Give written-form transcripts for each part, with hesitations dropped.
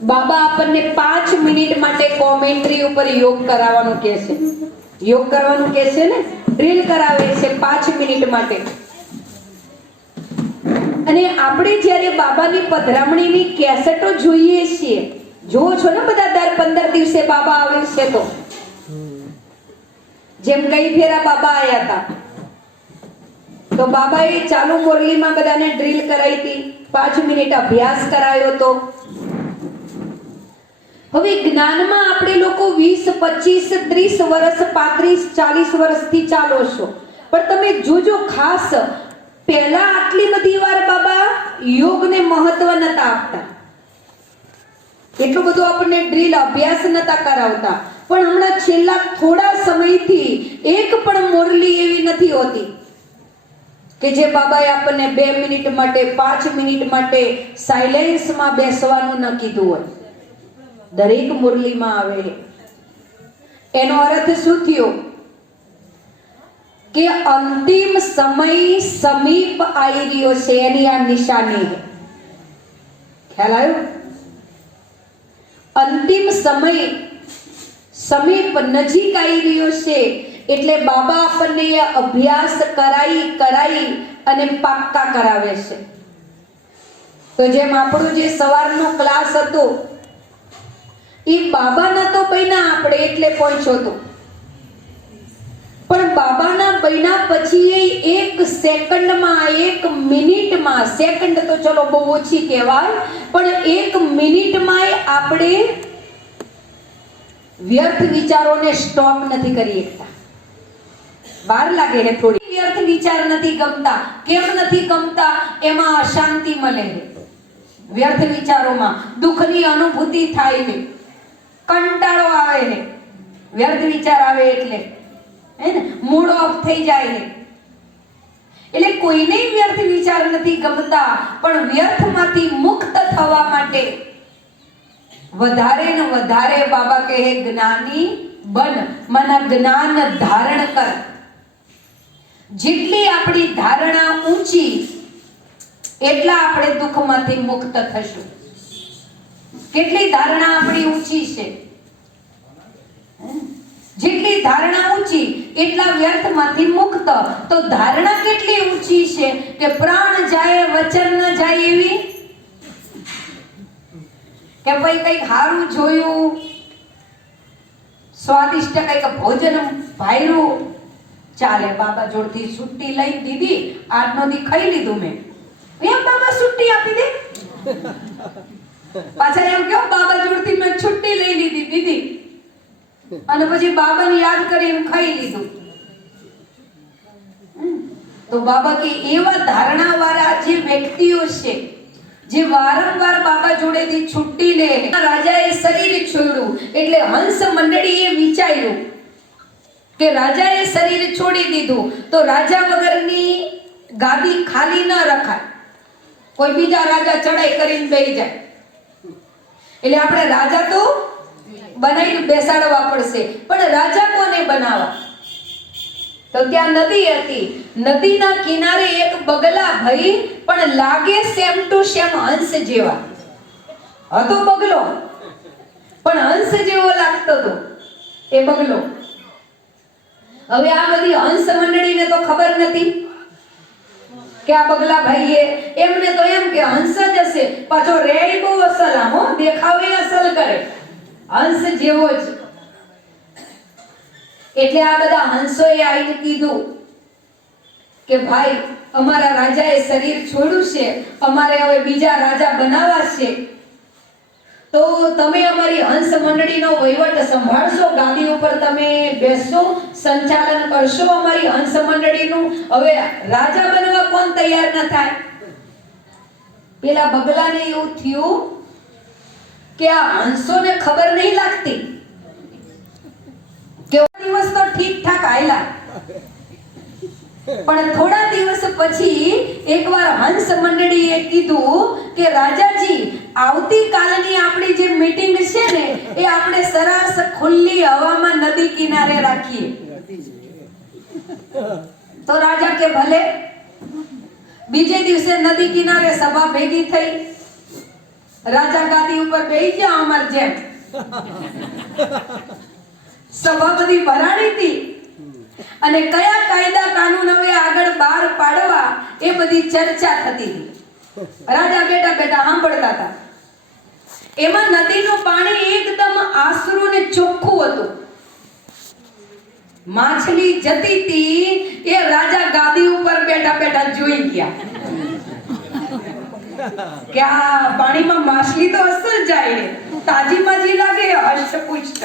બાબા આપણને 5 મિનિટ માટે કોમેન્ટ્રી ઉપર યોગ કરાવવાનું કહે છે. યોગ કરવાનું કહે છે ને, ડ્રીલ કરાવે છે 5 મિનિટ માટે. અને આપણે જ્યારે બાબાની પધરામણીની કેસેટો જોઈએ છીએ, જોવો છો ને બધા દર 15 દિવસે બાબા આવે છે. તો જેમ ગઈ ફેરા બાબા આયા હતા, તો બાબાએ ચાલુ મુરલીમાં બધાને ડ્રીલ કરાવી હતી, 5 મિનિટ અભ્યાસ કરાયો તો. હવે જ્ઞાનમાં આપણે લોકો 20, 25, 30 વર્ષ, 35, 40 વર્ષથી ચાલો છો, પણ તમે જોજો ખાસ પહેલા આટલી બધી વાર બાબા યોગને મહત્વ નતા આપતા, એટલું બધું આપણને ડ્રીલ અભ્યાસ નતા કરાવતા. પણ હમણાં છેલ્લા થોડા સમયથી એક પણ મુરલી એવી નથી હોતી કે જે બાબાએ આપણને 2 મિનિટ માટે, 5 મિનિટ માટે સાયલેન્સમાં બેસવાનું ન કીધું હોય. દરેક મુરલીમાં આવે. એનો અર્થ શું થયો કે અંતિમ સમય સમીપ આવી રહ્યો છે, એની આ નિશાની છે. ખ્યાલ આવ્યો? અંતિમ સમય સમીપ નજીક આવી રહ્યો છે, એટલે બાબા આપણને અભ્યાસ કરાઈ અને પાક્કા કરાવે છે. તો જેમ આપણું જે સવારનો ક્લાસ હતો એ બાબાના તો બન્યા આપણે એટલે પહોંચ્યો તો, પણ બાબાના બન્યા પછી 1 સેકન્ડમાં, 1 મિનિટમાં, સેકન્ડ તો ચલો બહુ ઓછી કહેવાય, પણ 1 મિનિટમાં આપણે વ્યર્થ વિચારોને સ્ટોપ નથી કરી શકતા. વાર લાગે છે થોડી. વ્યર્થ વિચાર નથી ગમતા. કેમ નથી ગમતા? એમાં અશાંતિ મળે છે. વ્યર્થ વિચારોમાં દુઃખની અનુભૂતિ થાય છે, કંટાળો આવે છે. વ્યર્થ વિચાર આવે એટલે હે ને, મૂડ ઓફ થઈ જાય છે. એટલે કોઈને વ્યર્થ વિચાર નથી ગમતા, પણ વ્યર્થમાંથી મુક્ત થવા માટે વધારે ને વધારે બાબા કહે જ્ઞાની બન, મના જ્ઞાન ધારણ કર. જેટલી આપણી ધારણા ઊંચી એટલા આપણે દુઃખમાંથી મુક્ત થશું. કેટલી ધારણા આપણી ઊંચી છે, જેટલી ધારણા ઊંચી એટલા વ્યર્થમાંથી મુક્ત. તો ધારણા કેટલી ઊંચી છે કે પ્રાણ જાય વચન ન જાય એવી, કે ભાઈ કઈક સારું જોયું, સ્વાદિષ્ટ કઈક ભોજન ભાયરું, ચાલે બાબા જોડથી છુટ્ટી લઈ દીધી, આજનો દી ખાઈ લીધું મેં, એમ બાબા છુટ્ટી આપી દે. પાછા એમ કહો બાબા જોડથી મેં છુટ્ટી લઈ દીધી અને પછી બાબાને યાદ કરીને ખાઈ લીધું. તો બાબા કે એવા ધારણા વાળા જે વ્યક્તિઓ છે, જે વારંવાર બાબા જોડેથી છુટ્ટી લે. રાજાએ શરીર છોડ્યું એટલે હંસ મંડળીએ વિચાર્યું કે રાજાએ શરીર છોડી દીધું તો રાજા વગરની ગાદી ખાલી ન રખાય, કોઈ બીજા રાજા ચડાઈ કરીને બેસી જાય. એટલે આપણે રાજા તો બનાવીને બેસાડવા પડશે, પણ રાજા કોને બનાવવા? તો ત્યાં નદી હતી, નદીના કિનારે એક બગલા ભાઈ, પણ લાગે સેમ ટુ સેમ હંસ જેવા હતો બગલો, પણ હંસ જેવો લાગતો હતો એ બગલો. હવે આ બધી હંસ મંડળીને તો ખબર નથી કે આ બગલા ભાઈએ, એમને તો એમ કે હંસ જ હશે, પાછો રે બહુ અસલ, આમ દેખાવ અસલ કરે, હંસ જેવો જ. એટલે આ બધા હંસોએ આવીને કીધું કે ભાઈ અમારા રાજાએ શરીર છોડ્યું છે, અમારે હવે બીજા રાજા બનાવવા છે, તો તમે અમારી હંસ મંડળીનો વહીવટ સંભાળશો, ગાદી ઉપર તમે બેસશો, સંચાલન કરશો અમારી હંસ મંડળીનું. હવે રાજા બનવા કોણ તૈયાર ન થાય? પેલા બગલાને એવું થયું કે આ હંસોને ખબર નહીં લાગતી કે દિવસ તો ઠીક ઠાક આયલા, પણ થોડા દિવસ પછી એકવાર હંસ મંડળીએ કીધું કે રાજાજી, આવતીકાલની આપણી જે મીટિંગ છે ને એ આપણે સરસ ખુલ્લી હવામાં નદી કિનારે રાખીએ. તો રાજા કે ભલે. બીજે દિવસે નદી કિનારે સભા ભેગી થઈ. રાજા ગાદી ઉપર બેસી ગયા અમાર જેમ. સભા બધી ભરાણી હતી અને કયા કાયદા કાનૂન હવે આગળ બહાર પાડવા એ બધી ચર્ચા થતી હતી. રાજા બેઠા બેઠા સાંભળતા હતા. એમાં નદીનું પાણી એકદમ આસરું ને ચોખ્ખું હતું. માછલી જતી હતી એ રાજા ગાદી ઉપર બેઠા બેઠા જોઈ ગયા કે આ પાણીમાં માછલી તો અસર જાય, તાજી માજી લાગે, હષ્ટપુષ્ટ.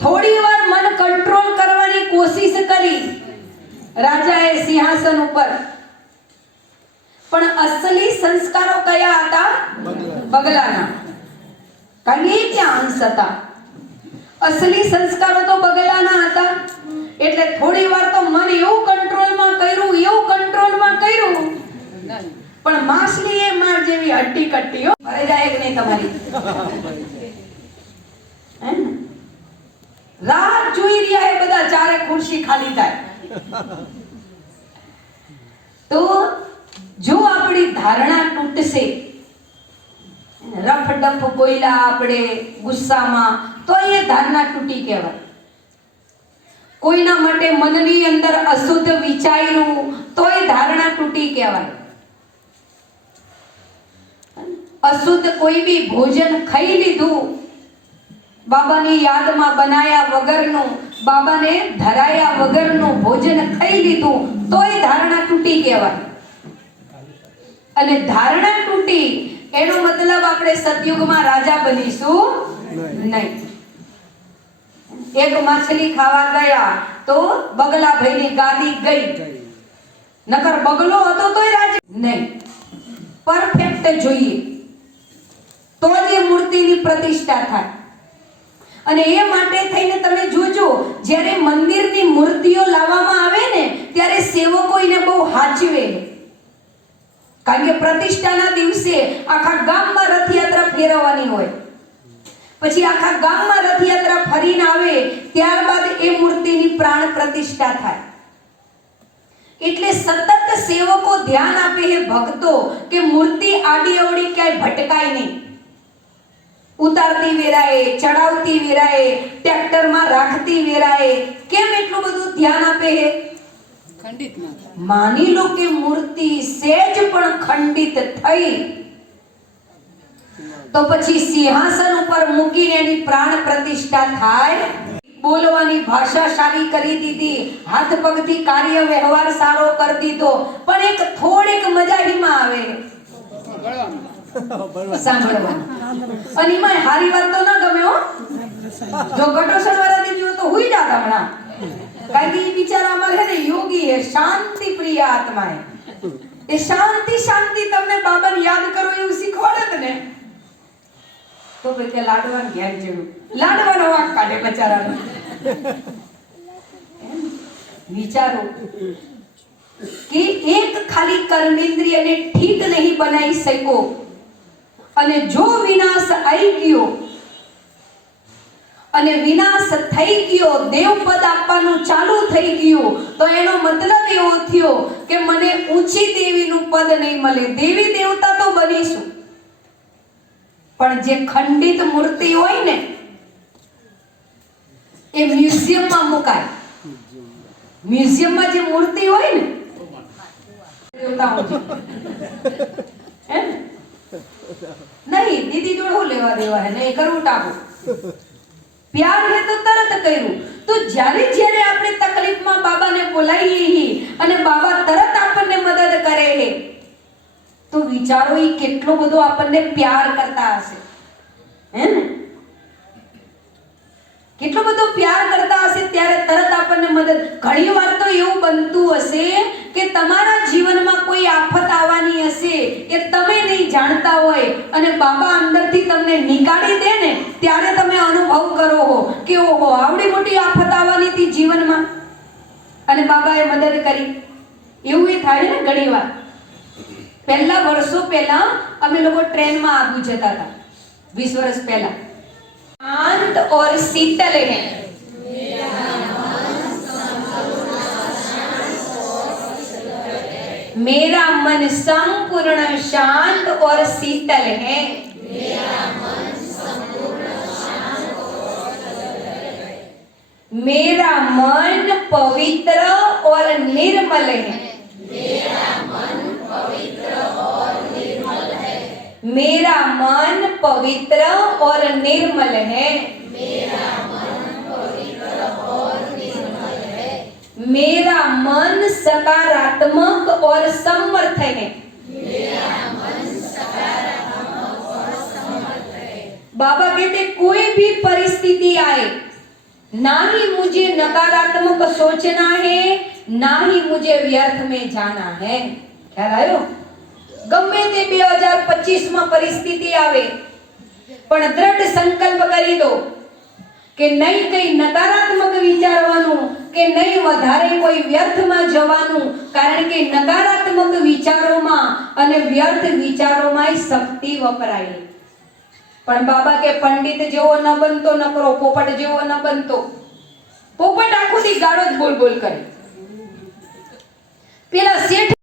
થોડી વાર મન કંટ્રોલ કરવાની કોશિશ કરી રાજાએ સિંહાસન ઉપર, પણ અસલી સંસ્કારો કયા હતા? બગલાના. કારણ કે ત્યાં અંશ હતા. અસલી સંસ્કારો તો બગલાના હતા. એટલે થોડી વાર તો મન એવું કંટ્રોલમાં કર્યું, પણ માછલી એ માર જેવી હટ્ટી કટ્ટી હો. ભરે જાય કે નહીં તમારી? રાહ જોઈ રહ્યા એ બધા ચારે ખુરશી ખાલી થાય. તો જો આપણી ધારણા તૂટશે, રફ ડફ બોલ્યા આપણે ગુસ્સામાં, તો એ ધારણા તૂટી કહેવાય. કોઈના માટે મનની અંદર અશુદ્ધ વિચાર્યું તો એ ધારણા તૂટી કહેવાય. અશુદ્ધ કોઈ બી ભોજન ખાઈ લીધું, બાબાની યાદમાં બનાયા વગરનું, બાબાને ધરાયા વગરનું ભોજન ખાઈ લીધું તો એ ધારણા તૂટી કહેવાય. અને ધારણા તૂટી એનો મતલબ આપણે સતયુગમાં રાજા બનીશું નહીં. એક માછલી ખાવા ગયા તો બગલા ભાઈની ગાદી ગઈ, નકર બગલો હતો તોય રાજા નહીં. પરફેક્ટ જોઈએ તો જ એ મૂર્તિની પ્રતિષ્ઠા થાય. અને એ માટે થઈને તમે જોજો, જ્યારે મંદિરની મૂર્તિઓ લાવવામાં આવે ને ત્યારે સેવકો એને બહુ હાચવે. કારણ કે પ્રતિષ્ઠાના દિવસે આખા ગામમાં રથયાત્રા ફેરવવાની હોય, પછી આખા ગામમાં રથયાત્રા ફરીને આવે ત્યારબાદ એ મૂર્તિની પ્રાણ પ્રતિષ્ઠા થાય. એટલે સતત સેવકો ધ્યાન આપે હે ભક્તો કે મૂર્તિ આડી અવડી ક્યાંય ભટકાય નહીં. ઉતારતી વેરાએ, ચડાવતી વેરાએ, ટ્રેક્ટરમાં રાખતી વેરાએ કેમ એટલું બધું ધ્યાન આપે હે? ખંડિત ના થાય. માની લો કે મૂર્તિ સહેજ પણ ખંડિત થઈ તો પછી સિંહાસન ઉપર મૂકીને એની પ્રાણ પ્રતિષ્ઠા થાય. બોલવાની ભાષા સારી કરી દીધી, હાથ પગથી કાર્ય વ્યવહાર સારો કરી દીધો, પણ એક થોડીક મજાહીમાં આવે સાંભળવાનું. અને એમાં હારી વાત તો ના ગમે હો. જો ઘટોસણ વાળા દીધું તો હુઈ જાત હમણાં. કારણ કે એ બિચારા અમારે ને યોગી હે, શાંતિ પ્રિય આત્મા હે. એ શાંતિ તમને બાબાને યાદ કરો એવું શીખવાડે ને તો ભાઈ કે લાડવાન ઘેર જેવું લાડવાનો વાંક કાઢે બચારાનો. વિચારો કે એક ખાલી કર્મેન્દ્રિયને ઠીક નહીં બનાવી શકો, અને જો વિનાશ આવી ગયો અને વિનાશ થઈ ગયો, દેવપદ આપવાનું ચાલુ થઈ ગયું, તો એનો મતલબ એવો થયો કે મને ઊંચી દેવીનું પદ નહીં મળે. દેવી દેવતા તો બનીશું, પણ જે ખંડિત મૂર્તિ હોય ને એ મ્યુઝિયમમાં મુકાય. મ્યુઝિયમમાં જે મૂર્તિ હોય ને દેવતાઓ નહીં, દીદી જોડે હું લેવા દેવા હે નહીં કરવું ટાકું. પ્યાર હે તો તરત કર્યું. તો જ્યારે આપણે તકલીફમાં બાબાને બોલાવીએ અને બાબા તરત આપણને મદદ કરે હે, તો વિચારો એ કેટલો બધો આપણને પ્યાર કરતા હશે, હે ને? કેટલો બધો પ્યાર કરતા હશે ત્યારે તરત આપણને મદદ. ઘણી વાર તો એવું બનતું હશે કે તમારા જીવનમાં કોઈ આફત આવવાની હશે એ તમે નહીં જાણતા હોય, અને બાબા અંદરથી તમને નીકાળી દે ને ત્યારે તમે અનુભવ કરો હો કે ઓહો આવડી મોટી આફત આવવાની હતી જીવનમાં અને બાબાએ મદદ કરી. એવું એ થાય ને ઘણી વાર. પહેલા વર્ષો પહેલા અમે લોકો ટ્રેનમાં આબુ જતા હતા, 20 વર્ષ પહેલા. शांत और शीतल है, मेरा मन संपूर्ण शांत और शीतल है। मेरा मन पवित्र और निर्मल है। मेरा मन पवित्र और निर्मल है। मेरा मन सकारात्मक और समर्थ है। बाबा कहते कोई भी परिस्थिति आए, ना ही मुझे नकारात्मक सोचना है, ना ही मुझे व्यर्थ में जाना है। ख्याल आयो? गમે તે 2025 માં પરિસ્થિતિ આવે, પણ દ્રઢ સંકલ્પ કરી દો કે નહીં કઈ નકારાત્મક વિચારવાનું, કે નહીં વધારે કોઈ વ્યર્થમાં જવાનું, કારણ કે નકારાત્મક વિચારોમાં અને વ્યર્થ વિચારોમાં શક્તિ વપરાય। પણ બાબા કે પંડિત જેવો ન બનતો, નકરો પોપટ જેવો ન બનતો। પોપટ આખો દી ગાળો જ બોલ બોલ કરે। પેલા શેઠ